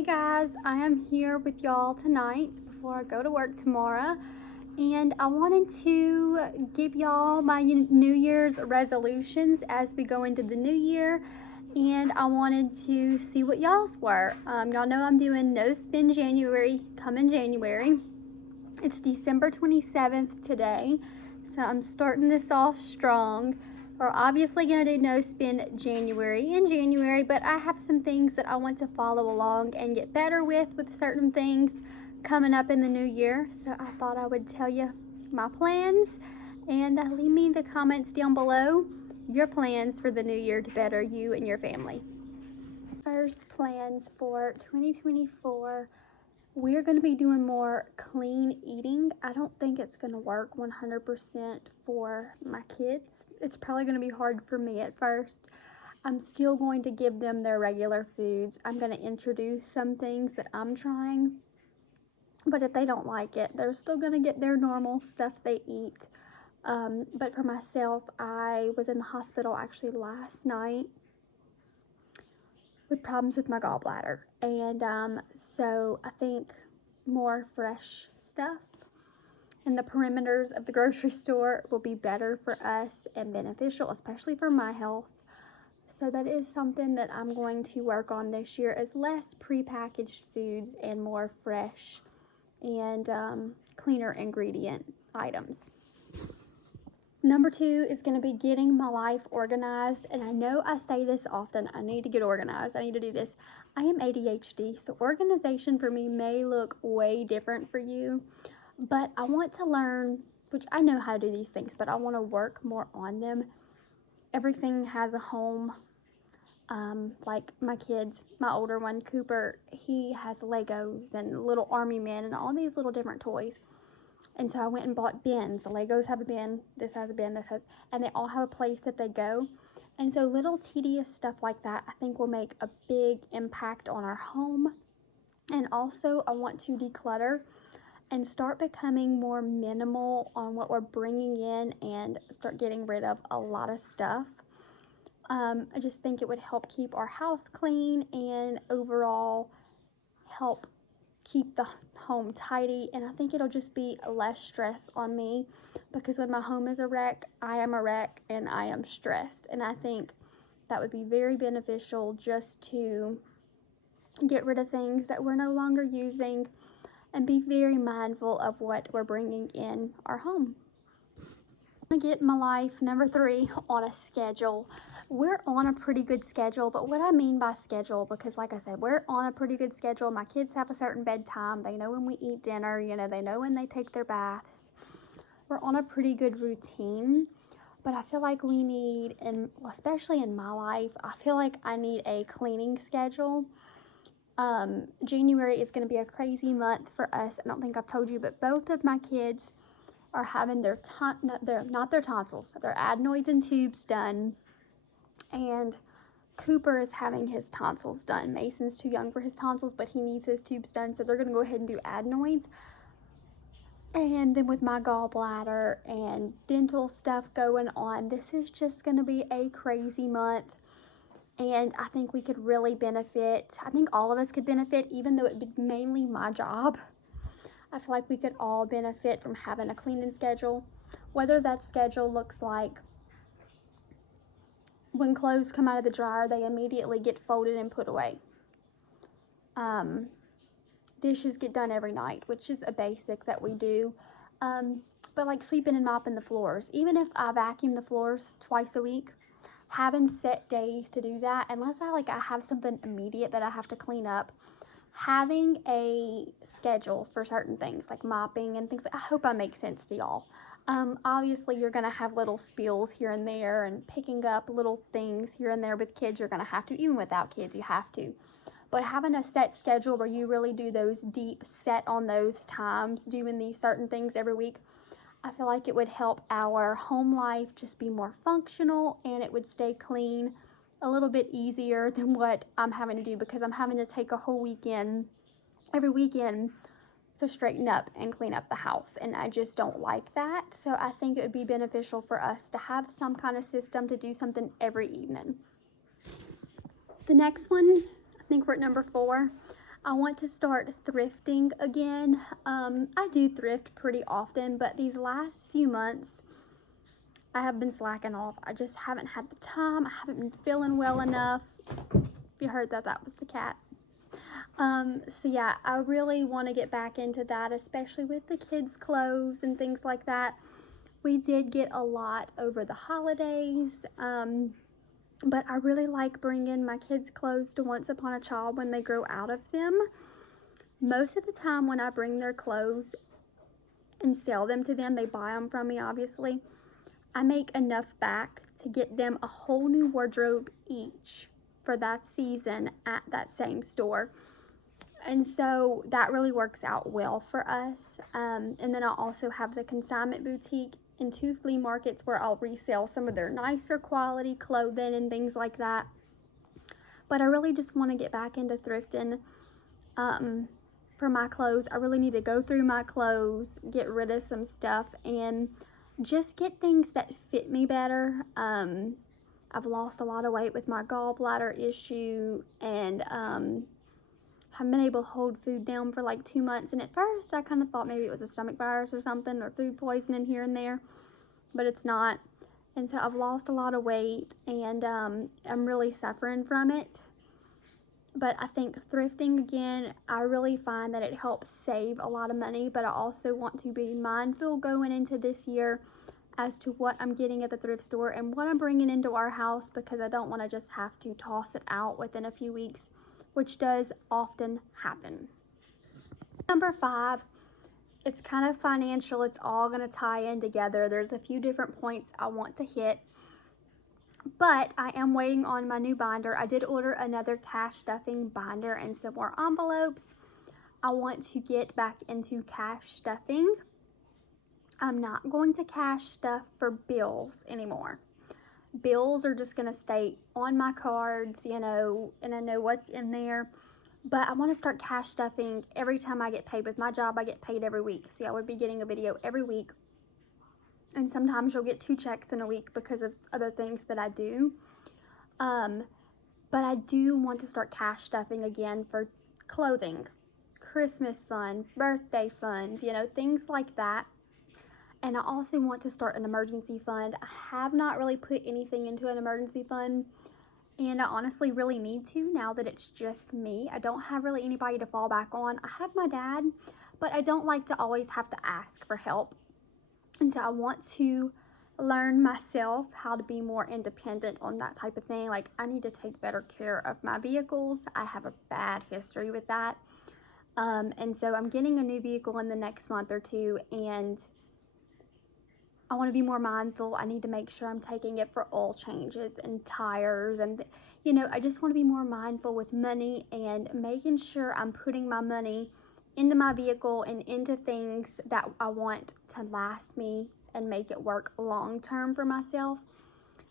Hey guys, I am here with y'all tonight before I go to work tomorrow, and I wanted to give y'all my New Year's resolutions as we go into the new year, and I wanted to see what y'all's were. Y'all know I'm doing No Spend January coming January. It's December 27th today, so I'm starting this off strong. We're obviously going to do No Spend January in January, but I have some things that I want to follow along and get better with certain things coming up in the new year. So I thought I would tell you my plans, and leave me in the comments down below your plans for the new year to better you and your family. First, plans for 2024. We're going to be doing more clean eating. I don't think it's going to work 100% for my kids. It's probably going to be hard for me at first. I'm still going to give them their regular foods. I'm going to introduce some things that I'm trying, but if they don't like it, they're still going to get their normal stuff they eat. But for myself, I was in the hospital actually last night with problems with my gallbladder, and so I think more fresh stuff in the perimeters of the grocery store will be better for us and beneficial, especially for my health. So that is something that I'm going to work on this year, is less prepackaged foods and more fresh and cleaner ingredient items. Number 2 is going to be getting my life organized, and I know I say this often, I need to get organized, I need to do this. I am ADHD, so organization for me may look way different for you, but I want to learn, which I know how to do these things, but I want to work more on them. Everything has a home. Like my kids, my older one, Cooper, he has Legos and little army men and all these little different toys. And so I went and bought bins. The Legos have a bin, this has a bin, this has, and they all have a place that they go. And so little tedious stuff like that, I think will make a big impact on our home. And also I want to declutter and start becoming more minimal on what we're bringing in and start getting rid of a lot of stuff. I just think it would help keep our house clean and overall help keep the home tidy, and I think it'll just be less stress on me, because when my home is a wreck, I am a wreck and I am stressed, and I think that would be very beneficial just to get rid of things that we're no longer using and be very mindful of what we're bringing in our home. I get my life, number 3, on a schedule. We're on a pretty good schedule, but what I mean by schedule, because like I said, we're on a pretty good schedule. My kids have a certain bedtime. They know when we eat dinner, they know when they take their baths. We're on a pretty good routine, but I feel like we need, and especially in my life, I feel like I need a cleaning schedule. January is going to be a crazy month for us. I don't think I've told you, but both of my kids are having their tonsils, their adenoids and tubes done, and Cooper is having his tonsils done. Mason's too young for his tonsils, but he needs his tubes done, so they're going to go ahead and do adenoids. And then with my gallbladder and dental stuff going on, this is just going to be a crazy month, and I think we could really benefit. I think all of us could benefit, even though it would be mainly my job. I feel like we could all benefit from having a cleaning schedule, whether that schedule looks like when clothes come out of the dryer, they immediately get folded and put away. Dishes get done every night, which is a basic that we do. But like sweeping and mopping the floors, even if I vacuum the floors twice a week, having set days to do that, unless I have something immediate that I have to clean up, having a schedule for certain things like mopping and things. I hope I make sense to y'all. Obviously you're going to have little spills here and there and picking up little things here and there with kids. You're going to have to, even without kids, you have to. But having a set schedule where you really do those deep set on those times, doing these certain things every week, I feel like it would help our home life just be more functional, and it would stay clean a little bit easier than what I'm having to do, because I'm having to take a whole weekend, every weekend, to straighten up and clean up the house, and I just don't like that. So I think it would be beneficial for us to have some kind of system to do something every evening. The next one, I think we're at number 4. I want to start thrifting again. I do thrift pretty often, but these last few months I have been slacking off. I just haven't had the time. I haven't been feeling well enough. If you heard that, that was the cat. So yeah, I really want to get back into that, especially with the kids' clothes and things like that. We did get a lot over the holidays, but I really like bringing my kids' clothes to Once Upon a Child when they grow out of them. Most of the time when I bring their clothes and sell them to them, they buy them from me obviously, I make enough back to get them a whole new wardrobe each for that season at that same store. And so that really works out well for us. And then I also have the consignment boutique and 2 flea markets where I'll resell some of their nicer quality clothing and things like that. But I really just want to get back into thrifting for my clothes. I really need to go through my clothes, get rid of some stuff, and just get things that fit me better. I've lost a lot of weight with my gallbladder issue, and haven't been able to hold food down for like 2 months. And at first I kind of thought maybe it was a stomach virus or something, or food poisoning here and there, but it's not. And so I've lost a lot of weight, and I'm really suffering from it. But I think thrifting again, I really find that it helps save a lot of money, but I also want to be mindful going into this year as to what I'm getting at the thrift store and what I'm bringing into our house, because I don't want to just have to toss it out within a few weeks, which does often happen. Number 5, it's kind of financial. It's all going to tie in together. There's a few different points I want to hit, but I am waiting on my new binder. I did order another cash stuffing binder and some more envelopes. I want to get back into cash stuffing. I'm not going to cash stuff for bills anymore. Bills are just going to stay on my cards, you know, and I know what's in there. But I want to start cash stuffing every time I get paid. With my job, I get paid every week. See, I would be getting a video every week. And sometimes you'll get 2 checks in a week because of other things that I do. But I do want to start cash stuffing again for clothing, Christmas fund, birthday funds, you know, things like that. And I also want to start an emergency fund. I have not really put anything into an emergency fund, and I honestly really need to now that it's just me. I don't have really anybody to fall back on. I have my dad, but I don't like to always have to ask for help. And so I want to learn myself how to be more independent on that type of thing. Like, I need to take better care of my vehicles. I have a bad history with that. And so I'm getting a new vehicle in the next month or 2, and I want to be more mindful. I need to make sure I'm taking it for oil changes and tires, and you know, I just want to be more mindful with money and making sure I'm putting my money into my vehicle and into things that I want to last me and make it work long term for myself.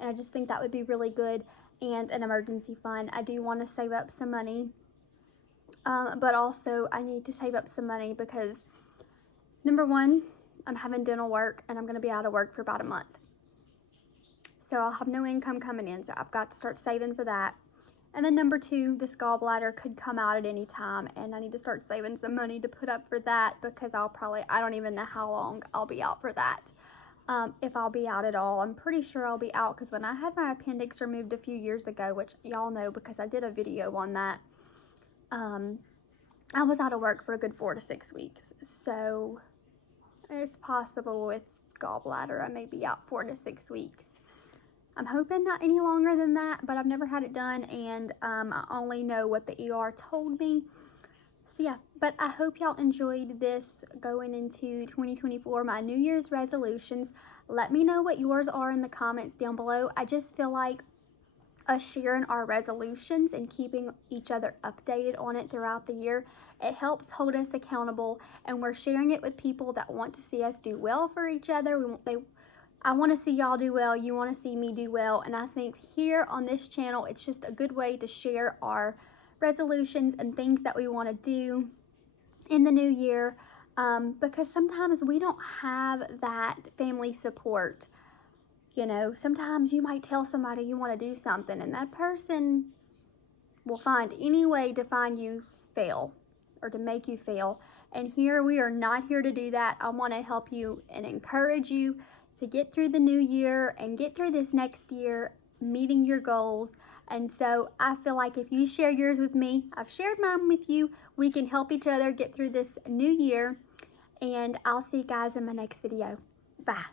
And I just think that would be really good. And an emergency fund. I do want to save up some money, but also I need to save up some money because, number 1, I'm having dental work and I'm going to be out of work for about a month. So I'll have no income coming in, so I've got to start saving for that. And then number 2, this gallbladder could come out at any time, and I need to start saving some money to put up for that, because I don't even know how long I'll be out for that. If I'll be out at all. I'm pretty sure I'll be out, because when I had my appendix removed a few years ago, which y'all know because I did a video on that, I was out of work for a good 4 to 6 weeks. So it's possible with gallbladder I may be out 4 to 6 weeks. I'm hoping not any longer than that, but I've never had it done, and I only know what the ER told me. So yeah, but I hope y'all enjoyed this going into 2024, my New Year's resolutions. Let me know what yours are in the comments down below. I just feel like us sharing our resolutions and keeping each other updated on it throughout the year, it helps hold us accountable, and we're sharing it with people that want to see us do well for each other. I want to see y'all do well, you want to see me do well, and I think here on this channel, it's just a good way to share our resolutions and things that we want to do in the new year, because sometimes we don't have that family support. You know, sometimes you might tell somebody you want to do something, and that person will find any way to find you fail or to make you fail. And here we are not here to do that. I want to help you and encourage you to get through the new year and get through this next year meeting your goals. And so I feel like if you share yours with me, I've shared mine with you, we can help each other get through this new year. And I'll see you guys in my next video. Bye.